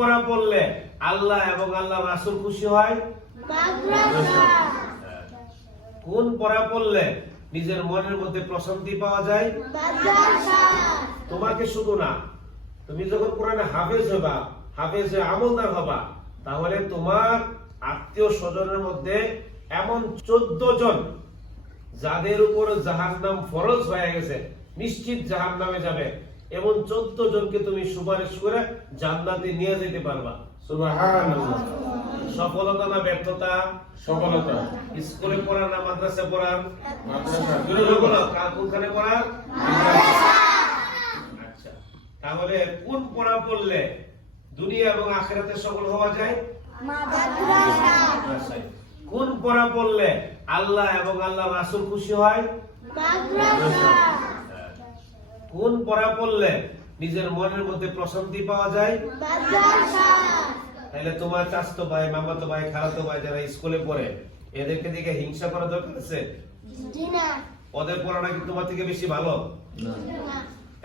পড়া পড়লে আল্লাহ এবং আল্লাহ রাসূল খুশি হয়? মাদ্রাসা। কোন পড়া পড়লে নিজের মনের মধ্যে প্রশান্তি পাওয়া যায়? মাদ্রাসা। তোমাকে শুধু না, তুমি যখন কোরআনে হাফেজ হবা, হাফেজে আমলদার হবা, তাহলে তোমার আত্মীয় স্বজনের মধ্যে এমন 14 জন যাদের উপর জাহান্নাম ফরজ হয়ে গেছে, নিশ্চিত জাহান্নামে যাবে, এমন 14 জনকে তুমি সুপারিশ করে জান্নাতে নিয়ে যেতে পারবা। সুবহানাল্লাহ। সফলতা না ব্যর্থতা? সফলতা। স্কুলে পড়ার না মাদ্রাসায় পড়ার? মাদ্রাসা। কোনখানে পড়ার? আচ্ছা, তাহলে কোন পড়া পড়লে দুনিয়া এবং আখিরাতে সফল হওয়া যায়? মাদ্রাসা। মাদ্রাসায়। কোন পড়া পড়লে আল্লাহ এবং আল্লাহ রাসূল খুশি হয়? মাদ্রাসা। কোন পড়া পড়লে নিজের মনের মধ্যে প্রশান্তি পাওয়া যায়? মাদ্রাসা। তাহলে তোমার চাচাতো ভাই, মামাতো ভাই, খালাতো ভাই যারা স্কুলে পড়ে, এদেরকে দেখে হিংসা করা দরকার আছে? জি না। ওদের পড়াটা কি তোমার থেকে বেশি ভালো? না।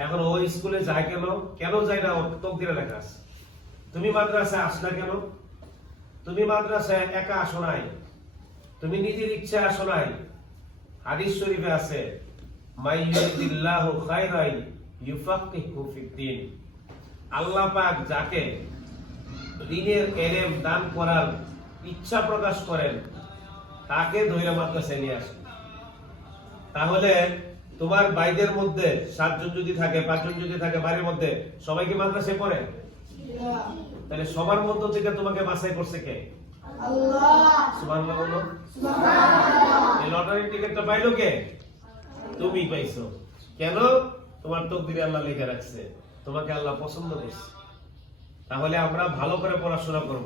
এখন ওই স্কুলে যায় কেন? কেন যায় না? ওর তকদিরে লেখা আছে। তুমি মাদ্রাসায় আসলা কেন? তুমি মাদ্রাসায় একা আসো নাই, তুমি নিজের ইচ্ছা আসো নাই। হাদিস শরীফে আছে, মাইয়ুরিদিল্লাহু খায়রান ইউফাক্কিহু ফিদ্দীন। আল্লাহ পাক যাকে দ্বীনের ইলম দান করার ইচ্ছা প্রকাশ করেন, তাকে ধৈর্য মাদ্রাসায় নিয়ে আসেন। তাহলে তোমার ভাইদের মধ্যে 7 জন যদি থাকে, 5 জন যদি থাকে বাড়ির মধ্যে, সবাই কি মাদ্রাসায় পড়ে? তাহলে সবার মধ্য থেকে তোমাকে বাছাই করছে কে? আল্লাহ। সুবহানাল্লাহ বলো। সুবহানাল্লাহ। এই লটারির টিকিটটা পাইলো কে? তুমি পাইছো। কেন? তোমার তকদিরে আল্লাহ লিখে রাখছে, তোমাকে আল্লাহ পছন্দ করছে। তাহলে আমরা ভালো করে পড়াশোনা করব,